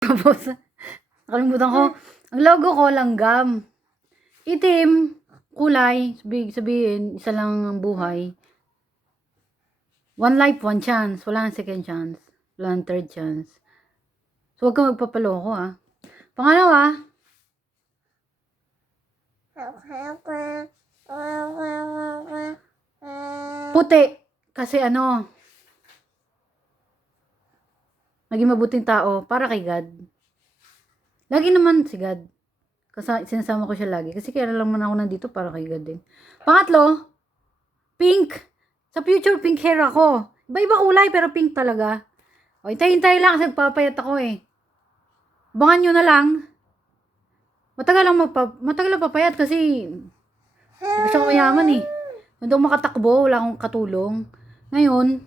Tapos, nakalimutan ko, ang logo ko, langgam. Itim, kulay, sabihin, isa lang ang buhay. One life, one chance. Wala nang second chance. Wala nang third chance. So, huwag kang magpapaloko, ah. Pangalawa, puti. Kasi maging mabuting tao para kay God. Lagi naman si God. Kasi sinasama ko siya lagi. Kasi kaya lang man ako nandito para kay God din. Pangatlo, pink. Sa future, pink hair ako. Iba-iba kulay pero pink talaga. O, hintay-hintay lang kasi nagpapayat ako eh. Abangan nyo na lang. Matagal lang papayat kasi gusto ko mayaman eh. Hindi ako makatakbo, wala akong katulong. Ngayon,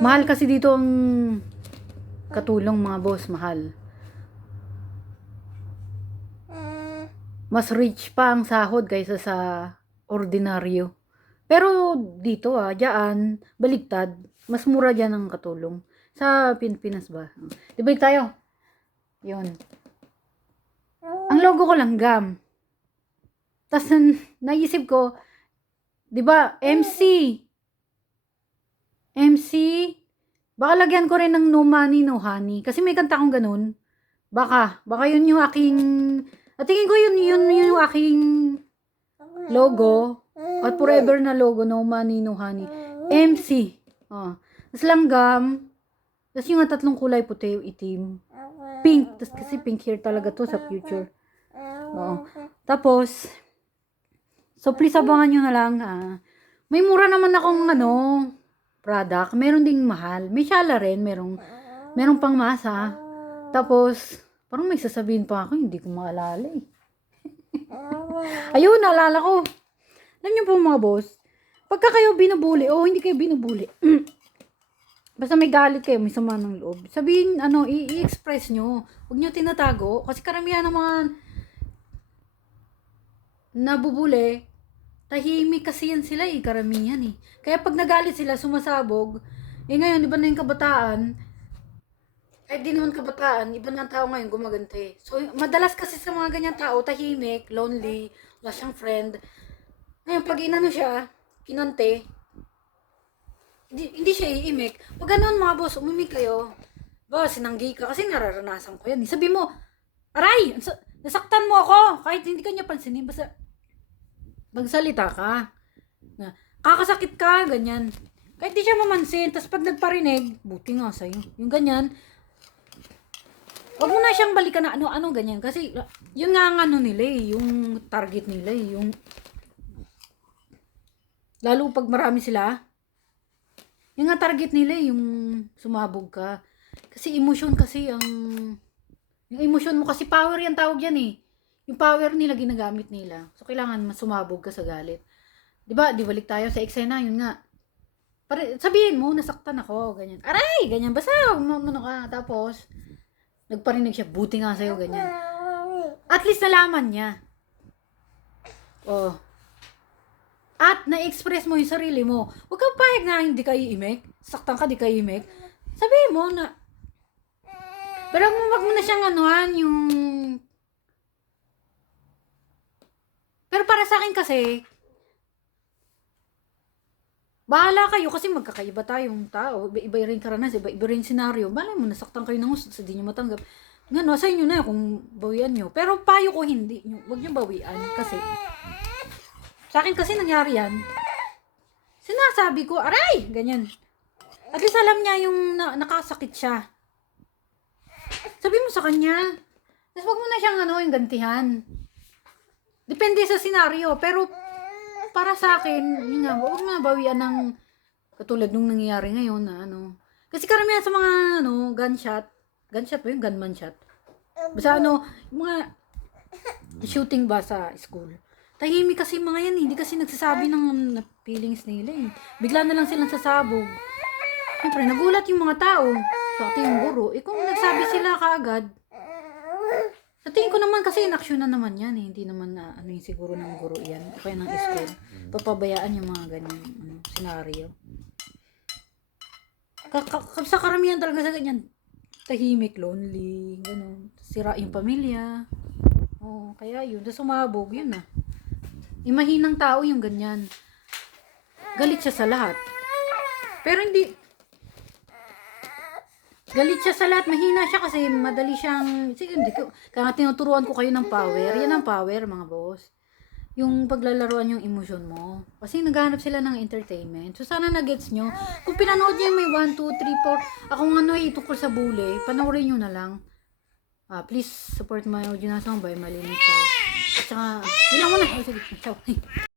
mahal kasi dito ang katulong mga boss, mahal. Mas rich pa ang sahod kaysa sa ordinaryo. Pero dito diyan, baligtad. Mas mura diyan ang katulong. Sa Pilipinas ba? Di ba tayo? Yun. Ang logo ko langgam. Tapos naisip ko, di ba, MC, baka lagyan ko rin ng no money, no honey. Kasi may kanta akong ganun. Baka yun yung aking, at tingin ko yun yung aking logo. At forever na logo, no money, no honey. MC. Oh. Tapos langgam. Tapos yung tatlong kulay, puti, itim. Pink. Tapos kasi pink hair talaga to sa future. Oo. Tapos, so please abangan nyo na lang. May mura naman akong product. Meron ding mahal. May shala rin. Merong pang masa. Tapos, parang may sasabihin pa ako. Hindi ko maalala eh. Ayun, naalala ko. Alam niyo po mga boss, pagka kayo binubuli, hindi kayo binubuli. Basta may galit kayo, may sama ng loob. Sabihin, i-express nyo. Huwag nyo tinatago. Kasi karamihan ng mga nabubuli, tahimik kasi yan sila karamihan eh. Kaya pag nagalit sila, sumasabog. Ngayon, iba na yung kabataan. Di naman kabataan, iba na tao ngayon gumagante. So, madalas kasi sa mga ganyan tao, tahimik, lonely, wala siyang friend. Ngayon, pag siya, kinante, hindi siya iimik. Pag ganun mga boss, umimik kayo. Ba, sinanggi ka. Kasi nararanasan ko yan. Sabi mo, aray! Nasaktan mo ako! Kahit hindi ka niya pansinin. Basta, magsalita ka. Kakasakit ka, ganyan. Kahit di siya mamansin. Tapos pag nagparinig, buti nga sa'yo. Yung ganyan. Huwag mo na siyang balikan na ano ganyan. Kasi, yun nga ang nila eh. Yung target nila eh. Yung lalo pag marami sila, yung nga target nila yung sumabog ka. Kasi emotion kasi yung emotion mo kasi power yan tawag yan eh. Yung power nila ginagamit nila. So kailangan sumabog ka sa galit. 'Di ba? Di balik tayo sa eksena, yun nga. Sabihin mo nasaktan ako, ganyan. Aray, ganyan basta ano ka tapos nagparinig siya, buti nga sa'yo, ganyan. At least nalaman niya. At na-express mo yung sarili mo. Huwag kang payag na hindi ka iimik. Saktan ka, di ka iimik. Sabihin mo na. Pero wag mo na siyang yung... Pero para sa akin kasi, bahala kayo kasi magkakaiba tayong tao. Iba rin karanas, iba rin senaryo. Balay mo, nasaktan kayo ng gusto sa di nyo matanggap. Nga sa inyo na kung bawian nyo. Pero payo ko hindi. Huwag nyo bawian kasi... Sa akin kasi nangyari yan. Sinasabi ko, aray! Ganyan. At least alam niya yung nakasakit siya. Sabi mo sa kanya. Tapos wag mo na siyang yung gantihan. Depende sa senaryo. Pero para sa akin, yun nga, huwag mo na bawian ng katulad nung nangyayari ngayon na Kasi karamihan sa mga gunshot. Gunshot ba yung gunman shot? Basta mga shooting ba sa school. Tahimik kasi mga yan, hindi kasi nagsasabi ng feelings nila eh. Bigla na lang silang sasabog. Siyempre, nagulat yung mga tao. Sa ating guro. Kung nagsabi sila kaagad, Sa tingin ko naman kasi inaksyon na naman yan eh. Hindi naman na ano yung siguro ng guro yan. O kaya ng school. Papabayaan yung mga ganyan senaryo. Sa karamihan talaga sa ganyan, tahimik, lonely, gano'n. Sira yung pamilya. Oo, kaya yun. Tapos sumabog, yun na. Yung mahinang tao yung ganyan. Galit siya sa lahat. Pero hindi, galit siya sa lahat. Mahina siya kasi madali siyang, sige, hindi ko, kaya tinuturuan ko kayo ng power. Yan ang power, mga boss. Yung paglalaruan yung emosyon mo. Kasi naghahanap sila ng entertainment. So, sana na-gets nyo. Kung pinanood nyo yung may 1, 2, 3, 4, akong ano ay tungkol sa bule, panoorin nyo na lang. Please support my audio na song by Malini Chow. At saka, yun lang muna. Sige, ciao.